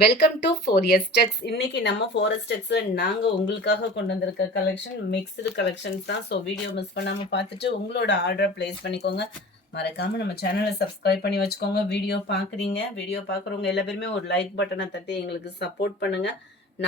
Welcome to 4S Techs. இன்னைக்கு நம்ம 4S Techsல நாங்க உங்களுக்காக கொண்டு வந்திருக்க கலெக்ஷன் மிக்ஸ்டு கலெக்ஷன்ஸ் தான். ஸோ வீடியோ மிஸ் பண்ணாம பார்த்துட்டு உங்களோட ஆர்டரை பிளேஸ் பண்ணிக்கோங்க. மறக்காம நம்ம சேனலை சப்ஸ்கிரைப் பண்ணி வச்சுக்கோங்க. வீடியோ பார்க்குறவங்க எல்லா பேருமே ஒரு லைக் பட்டனை தட்டி எங்களுக்கு சப்போர்ட் பண்ணுங்க.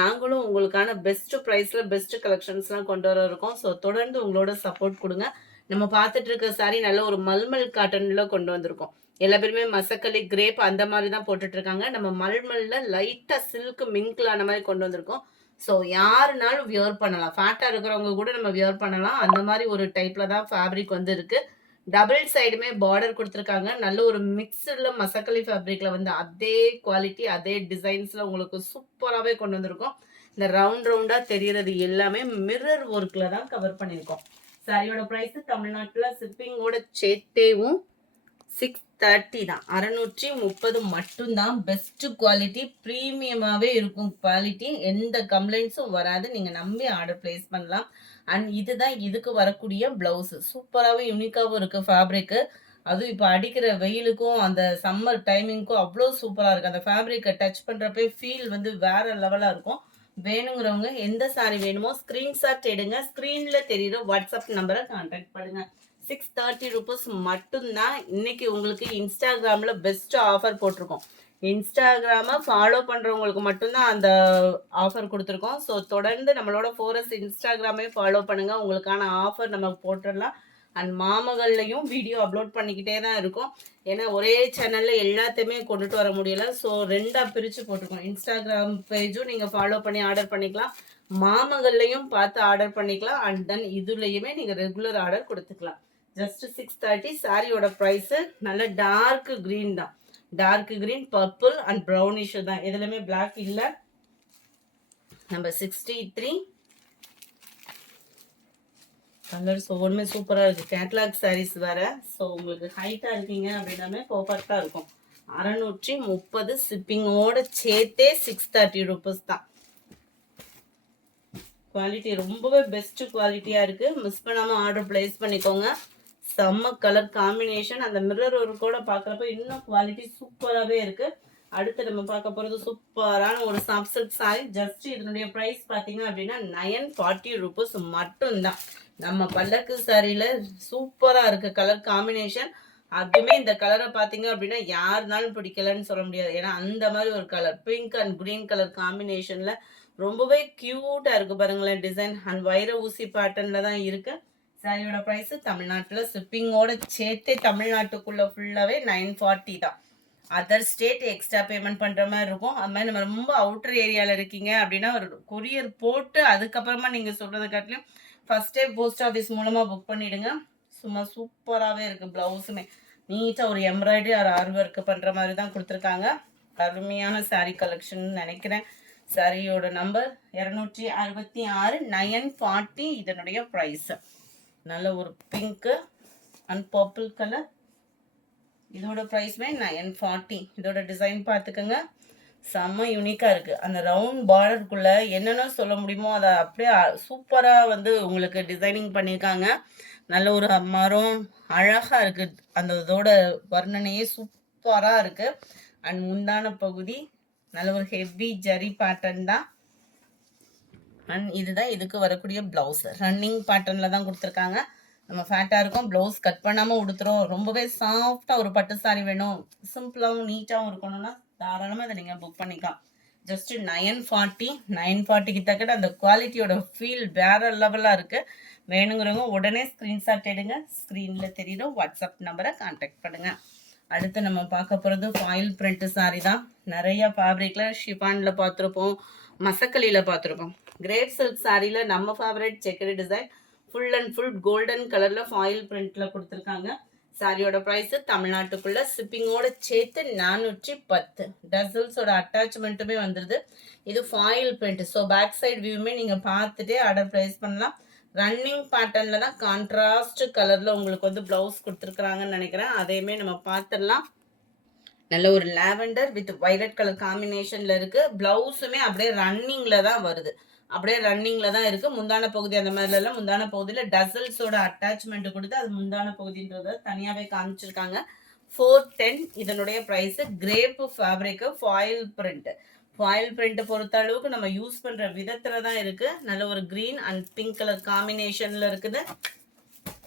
நாங்களும் உங்களுக்கான பெஸ்ட் ப்ரைஸ்ல பெஸ்ட் கலெக்ஷன்ஸ்லாம் கொண்டு வர இருக்கோம். ஸோ தொடர்ந்து உங்களோட சப்போர்ட் கொடுங்க. நம்ம பார்த்துட்டு இருக்க சாரி நல்ல ஒரு மல்மல் காட்டன்ல கொண்டு வந்திருக்கோம். எல்லா பேருமே மசக்களி கிரேப் அந்த மாதிரி தான் போட்டுட்டு இருக்காங்க. நம்ம மல்மல்ல லைட்டா சில்க் மிங்க்ல அந்த மாதிரி கொண்டு வந்திருக்கோம். ஸோ யாருனாலும் வியர் பண்ணலாம். ஃபேட்டா இருக்கிறவங்க கூட நம்ம வியர் பண்ணலாம். அந்த மாதிரி ஒரு டைப்ல தான் ஃபேப்ரிக் வந்து இருக்கு. டபுள் சைடுமே பார்டர் கொடுத்துருக்காங்க. நல்ல ஒரு மிக்ஸ்டுல மசக்களி ஃபேப்ரிக்ல வந்து அதே குவாலிட்டி அதே டிசைன்ஸ்ல உங்களுக்கு சூப்பராகவே கொண்டு வந்திருக்கோம். இந்த ரவுண்ட் ரவுண்டா தெரியறது எல்லாமே மிரர் ஒர்க்ல தான் கவர் பண்ணியிருக்கோம். சாரியோட ப்ரைஸ் தமிழ்நாட்டில் ஷிப்பிங்கோட சேர்த்தேவும் 630 தான். 630 மட்டும்தான். பெஸ்ட் குவாலிட்டி, ப்ரீமியமாகவே இருக்கும் குவாலிட்டி. எந்த கம்ப்ளைண்ட்ஸும் வராது. நீங்கள் நம்பி ஆர்டர் பிளேஸ் பண்ணலாம். அண்ட் இதுதான் இதுக்கு வரக்கூடிய ப்ளவுஸு. சூப்பராகவும் யூனிக்காகவும் இருக்குது ஃபேப்ரிக்கு. அதுவும் இப்போ அடிக்கிற வெயிலுக்கும் அந்த சம்மர் டைமிங்க்கும் அவ்வளோ சூப்பராக இருக்குது. அந்த ஃபேப்ரிக்கை டச் பண்ணுறப்பே ஃபீல் வந்து வேறு லெவலாக இருக்கும். வேணுங்கிறவங்க எந்த சாரி வேணுமோ ஸ்க்ரீன்ஷாட் எடுங்க. ஸ்க்ரீனில் தெரியுற வாட்ஸ்அப் நம்பரை கான்டாக்ட் பண்ணுங்கள். 630 ருபீஸ் மட்டும்தான். இன்னைக்கு உங்களுக்கு இன்ஸ்டாகிராமில் பெஸ்ட் ஆஃபர் போட்டிருக்கோம். இன்ஸ்டாகிராமை ஃபாலோ பண்ணுறவங்களுக்கு மட்டும்தான் அந்த ஆஃபர் கொடுத்துருக்கோம். ஸோ தொடர்ந்து நம்மளோட 4S இன்ஸ்டாகிராமே ஃபாலோ பண்ணுங்கள். உங்களுக்கான ஆஃபர் நம்ம போட்டுடலாம். அண்ட் மாமகள்லையும் வீடியோ அப்லோட் பண்ணிக்கிட்டே தான் இருக்கும். ஏன்னா ஒரே சேனலில் எல்லாத்தையுமே கொண்டுட்டு வர முடியல. ஸோ ரெண்டாக பிரித்து போட்டிருக்கோம். இன்ஸ்டாகிராம் பேஜும் நீங்கள் ஃபாலோ பண்ணி ஆர்டர் பண்ணிக்கலாம். மாமகள்லையும் பார்த்து ஆர்டர் பண்ணிக்கலாம். அண்ட் தென் இதுலேயுமே நீங்கள் ரெகுலர் ஆர்டர் கொடுத்துக்கலாம். ஜஸ்ட் 630. சாரியோட ப்ரைஸு நல்ல டார்க் க்ரீன் தான். Dark green, purple and brownish தான். எதுலையுமே பிளாக் இல்லை. நம்பர் 63 கலர்ஸ் ஒவ்வொன்றுமே சூப்பராக இருக்குது. கேட்லாக் சாரீஸ் வேறு. ஸோ உங்களுக்கு ஹைட்டாக இருக்கீங்க அப்படின்னாமே பர்ஃபெக்டாக இருக்கும். 630 ஷிப்பிங்கோட சேர்த்தே 630 ருபீஸ் தான். குவாலிட்டி ரொம்பவே பெஸ்ட் குவாலிட்டியாக இருக்குது. மிஸ் பண்ணாமல் ஆர்டர் பிளேஸ் பண்ணிக்கோங்க. செம்ம கலர் காம்பினேஷன். அந்த மிரர் ஒரு கூட பார்க்குறப்ப இன்னும் குவாலிட்டி சூப்பராகவே இருக்குது. அடுத்து நம்ம பார்க்க போகிறது சூப்பரான ஒரு சாஃப்ட் சில்க் சாரி. ஜஸ்ட் இதனுடைய ப்ரைஸ் பார்த்தீங்க அப்படின்னா 940 ருபீஸ் மட்டும்தான். நம்ம பல்லக்கு சாரியில் சூப்பராக இருக்குது கலர் காம்பினேஷன். அதுவுமே இந்த கலரை பார்த்தீங்க அப்படின்னா யாருனாலும் பிடிக்கலன்னு சொல்ல முடியாது. ஏன்னா அந்த மாதிரி ஒரு colour pink and green colour காம்பினேஷனில் ரொம்பவே க்யூட்டாக இருக்குது பாருங்களேன். டிசைன் அண்ட் வைர ஊசி பேட்டர்னில் தான் இருக்குது. சாரியோட ப்ரைஸ் தமிழ்நாட்டில் ஷிப்பிங்கோட சேர்த்தே தமிழ்நாட்டுக்குள்ளே ஃபுல்லாகவே 940 தான். அதர் ஸ்டேட் எக்ஸ்ட்ரா பேமெண்ட் பண்ணுற மாதிரி இருக்கும். அது மாதிரி நம்ம ரொம்ப அவுட்டர் ஏரியாவில் இருக்கீங்க அப்படின்னா ஒரு கொரியர் போட்டு அதுக்கப்புறமா நீங்கள் சொல்கிறத காட்டிலும் ஃபஸ்ட்டே போஸ்ட் ஆஃபீஸ் மூலமாக புக் பண்ணிவிடுங்க. சும்மா சூப்பராகவே இருக்குது. ப்ளவுஸுமே நீட்டாக ஒரு எம்ப்ராய்டரி ஒரு ஆரி ஒர்க் பண்ணுற மாதிரி தான் கொடுத்துருக்காங்க. அருமையான சாரீ கலெக்ஷன் நினைக்கிறேன். சாரியோட நம்பர் 266 940. இதனுடைய ப்ரைஸு நல்ல ஒரு பிங்க்கு அண்ட் பர்பிள் கலர். இதோட ப்ரைஸ்மே 940. இதோட டிசைன் பார்த்துக்கோங்க. செம்ம யூனிக்காக இருக்குது. அந்த ரவுண்ட் பார்டருக்குள்ளே என்னென்ன சொல்ல முடியுமோ அதை அப்படியே சூப்பராக வந்து உங்களுக்கு டிசைனிங் பண்ணியிருக்காங்க. நல்ல ஒரு மரம் அழகாக இருக்குது. அந்த இதோட வர்ணனையே சூப்பராக இருக்குது. அண்ட் முந்தான பகுதி நல்ல ஒரு ஹெவி ஜரி பேட்டர்ன் தான். அண்ட் இதுதான் இதுக்கு வரக்கூடிய ப்ளவுஸ். ரன்னிங் பேட்டர்னில் தான் கொடுத்துருக்காங்க. நம்ம ஃபேட்டாக இருக்கும். ப்ளவுஸ் கட் பண்ணாமல் உடுத்துறோம். ரொம்பவே சாஃப்டாக ஒரு பட்டு சாரி வேணும், சிம்பிளாகவும் நீட்டாகவும் இருக்கணும்னா தாராளமாக அதை நீங்கள் புக் பண்ணிக்கலாம். ஜஸ்ட்டு 940. 940க்கு தக்கட அந்த குவாலிட்டியோட ஃபீல் வேறு லெவலாக இருக்குது. வேணுங்கிறவங்க உடனே ஸ்க்ரீன்ஷாட் எடுங்க. ஸ்க்ரீனில் தெரியுற வாட்ஸ்அப் நம்பரை கான்டாக்ட் பண்ணுங்கள். அடுத்து நம்ம பார்க்க போகிறது ஃபாயில் பிரிண்ட் சாரி தான். நிறையா ஃபேப்ரிக்கில் ஷிஃபானில் பார்த்துருப்போம், மசக்களியில் பார்த்துருப்போம். கிரேப் சில்க் சாரியில் நம்ம ஃபேவரட் செக்கரி design full and full golden கலரில் ஃபாயில் பிரிண்டில் கொடுத்துருக்காங்க. சாரியோட ப்ரைஸு தமிழ்நாட்டுக்குள்ளே ஷிப்பிங்கோட சேர்த்து 410. டசல்ஸோட அட்டாச்மெண்ட்டுமே வந்துடுது. இது foil print. So back side வியூமே நீங்கள் பார்த்துட்டே ஆர்டர் ப்ளேஸ் பண்ணலாம். ரன்னிங் பேட்டர்னில் தான் கான்ட்ராஸ்ட் கலரில் உங்களுக்கு வந்து ப்ளவுஸ் கொடுத்துருக்குறாங்கன்னு நினைக்கிறேன். அதையுமே நம்ம பார்த்துடலாம். நல்ல ஒரு லாவெண்டர் வித் வைலட் கலர் காம்பினேஷனில் இருக்குது. ப்ளவுஸுமே அப்படியே ரன்னிங்கில் தான் வருது. அப்படியே ரன்னிங்கில் தான் இருக்குது. முந்தான பகுதி அந்த மாதிரிலாம் முந்தான பகுதியில் டசல்ஸோட அட்டாச்மெண்ட் கொடுத்து அது முந்தான பகுதின்றத தனியாகவே காமிச்சிருக்காங்க. 410 இதனுடைய price. Crepe fabric foil print. Foil print பொறுத்த அளவுக்கு நம்ம யூஸ் பண்ற விதத்துல தான் இருக்கு. நல்ல ஒரு கிரீன் அண்ட் பிங்க் கலர் காம்பினேஷன்ல இருக்குது.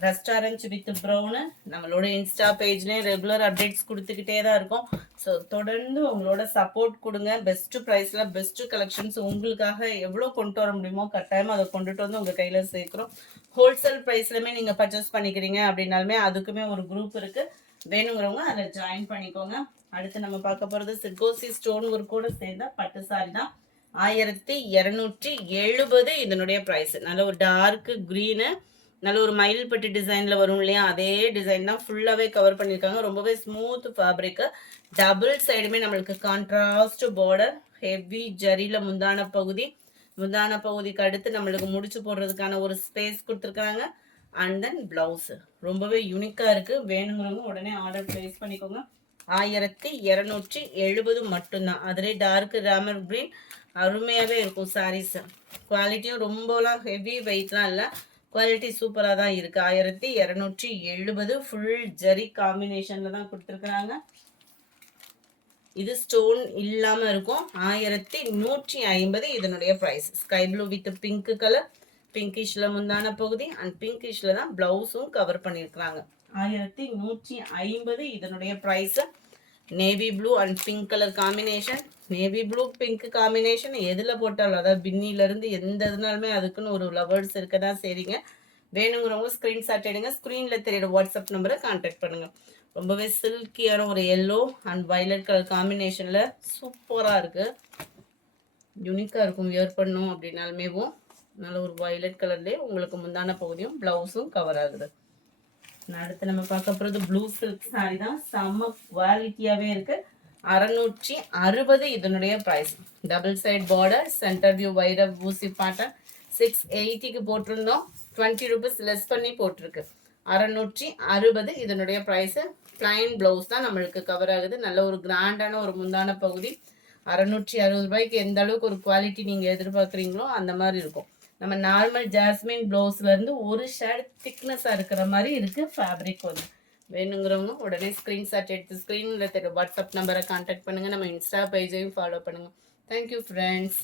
ரெஸ்டாரண்ட் வித் ப்ரௌனு நம்மளோட இன்ஸ்டா பேஜ்லேயும் ரெகுலர் அப்டேட்ஸ் கொடுத்துக்கிட்டே தான் இருக்கும். ஸோ தொடர்ந்து உங்களோட சப்போர்ட் கொடுங்க. பெஸ்ட்டு ப்ரைஸில் பெஸ்ட்டு கலெக்ஷன்ஸ் உங்களுக்காக எவ்வளோ கொண்டு வர முடியுமோ கட்டாயமாக அதை கொண்டுட்டு வந்து உங்கள் கையில் சேர்க்குறோம். ஹோல்சேல் ப்ரைஸ்லையுமே நீங்கள் பர்ச்சேஸ் பண்ணிக்கிறீங்க அப்படின்னாலுமே அதுக்குமே ஒரு குரூப் இருக்குது. வேணுங்கிறவங்க அதில் ஜாயின் பண்ணிக்கோங்க. அடுத்து நம்ம பார்க்க போகிறது சிர்கோசி ஸ்டோன் ஒர்க்கோடு சேர்ந்த பட்டு சாரி தான். 1270 இதனுடைய ப்ரைஸ். நல்ல ஒரு டார்க் க்ரீனு, நல்ல ஒரு மயில் பட்டு டிசைனில் வரும் இல்லையா, அதே டிசைன் தான் ஃபுல்லாகவே கவர் பண்ணியிருக்காங்க. ரொம்பவே ஸ்மூத் ஃபேப்ரிக்கு. டபுள் சைடுமே நம்மளுக்கு கான்ட்ராஸ்ட் பார்டர், ஹெவி ஜரியில் முந்தான பகுதிக்கு அடுத்து நம்மளுக்கு முடிச்சு போடுறதுக்கான ஒரு ஸ்பேஸ் கொடுத்துருக்காங்க. அண்ட் தென் பிளவுஸ் ரொம்பவே யூனிக்காக இருக்குது. வேணுங்கிறவங்க உடனே ஆர்டர் ப்ளேஸ் பண்ணிக்கோங்க. 1270 மட்டும்தான். அதிலே டார்க் ராமர் கிரீன் அருமையாகவே இருக்கும் சாரீஸ். குவாலிட்டியும் ரொம்பலாம் ஹெவி வெயிட்லாம் இல்லை, குவாலிட்டி சூப்பராக தான் இருக்குது. 1270 ஃபுல் ஜரி காம்பினேஷனில் தான் கொடுத்துருக்குறாங்க. இது ஸ்டோன் இல்லாமல் இருக்கும். 1150 இதனுடைய price. Sky blue with pink colour, பிங்கிஷில் முந்தான பகுதி அண்ட் பிங்கிஷில் தான் ப்ளவுஸும் கவர் பண்ணியிருக்கிறாங்க. 1150 இதனுடைய price. Navy blue and pink colour combination. Navy blue pink combination எதில் போட்டாலும், அதாவது பின்னிலேருந்து எந்த இதுனாலுமே அதுக்குன்னு ஒரு லவர்ஸ் இருக்க தான் சரிங்க. வேணுங்கிறவங்க ஸ்க்ரீன்ஷாட் எடுங்க. ஸ்க்ரீனில் தெரியுற வாட்ஸ்அப் நம்பரை கான்டாக்ட் பண்ணுங்கள். ரொம்பவே சில்கியான ஒரு எல்லோ அண்ட் வயலட் கலர் காம்பினேஷனில் சூப்பராக இருக்குது. யூனிக்காக இருக்கும் வியர் பண்ணும் அப்படின்னாலுமேவும். நல்ல ஒரு வயலட் கலர்லேயே உங்களுக்கு முந்தான பகுதியும் ப்ளவுஸும் கவர் ஆகுது. அடுத்து நம்ம பார்க்க போகிறது ப்ளூ சில்க் சாரி தான். செம்ம குவாலிட்டியாகவே இருக்குது. 660 இதனுடைய price. Double side border, centre view வைர ஊசி பாட்டன். 680க்கு போட்டிருந்தோம், 20 ரூபீஸ் லெஸ் பண்ணி போட்டிருக்கு. 660 இதனுடைய ப்ரைஸு. பிளைன் ப்ளவுஸ் தான் நம்மளுக்கு கவர் ஆகுது. நல்ல ஒரு கிராண்டான ஒரு முந்தான பகுதி. 660 ரூபாய்க்கு எந்த அளவுக்கு ஒரு குவாலிட்டி நீங்கள் எதிர்பார்க்குறீங்களோ அந்த மாதிரி இருக்கும். நம்ம நார்மல் ஜாஸ்மின் ப்ளவுஸ்லேருந்து ஒரு ஷேட் திக்னஸாக இருக்கிற மாதிரி இருக்குது ஃபேப்ரிக் வந்து. வேணுங்கிறவங்க உடனே ஸ்க்ரீன்ஷாட் எடுத்து ஸ்க்ரீனில் தெரிய வாட்ஸ்அப் நம்பரை கான்டாக்ட் பண்ணுங்கள். நம்ம இன்ஸ்டா பேஜையும் ஃபாலோ பண்ணுங்கள். Thank you friends.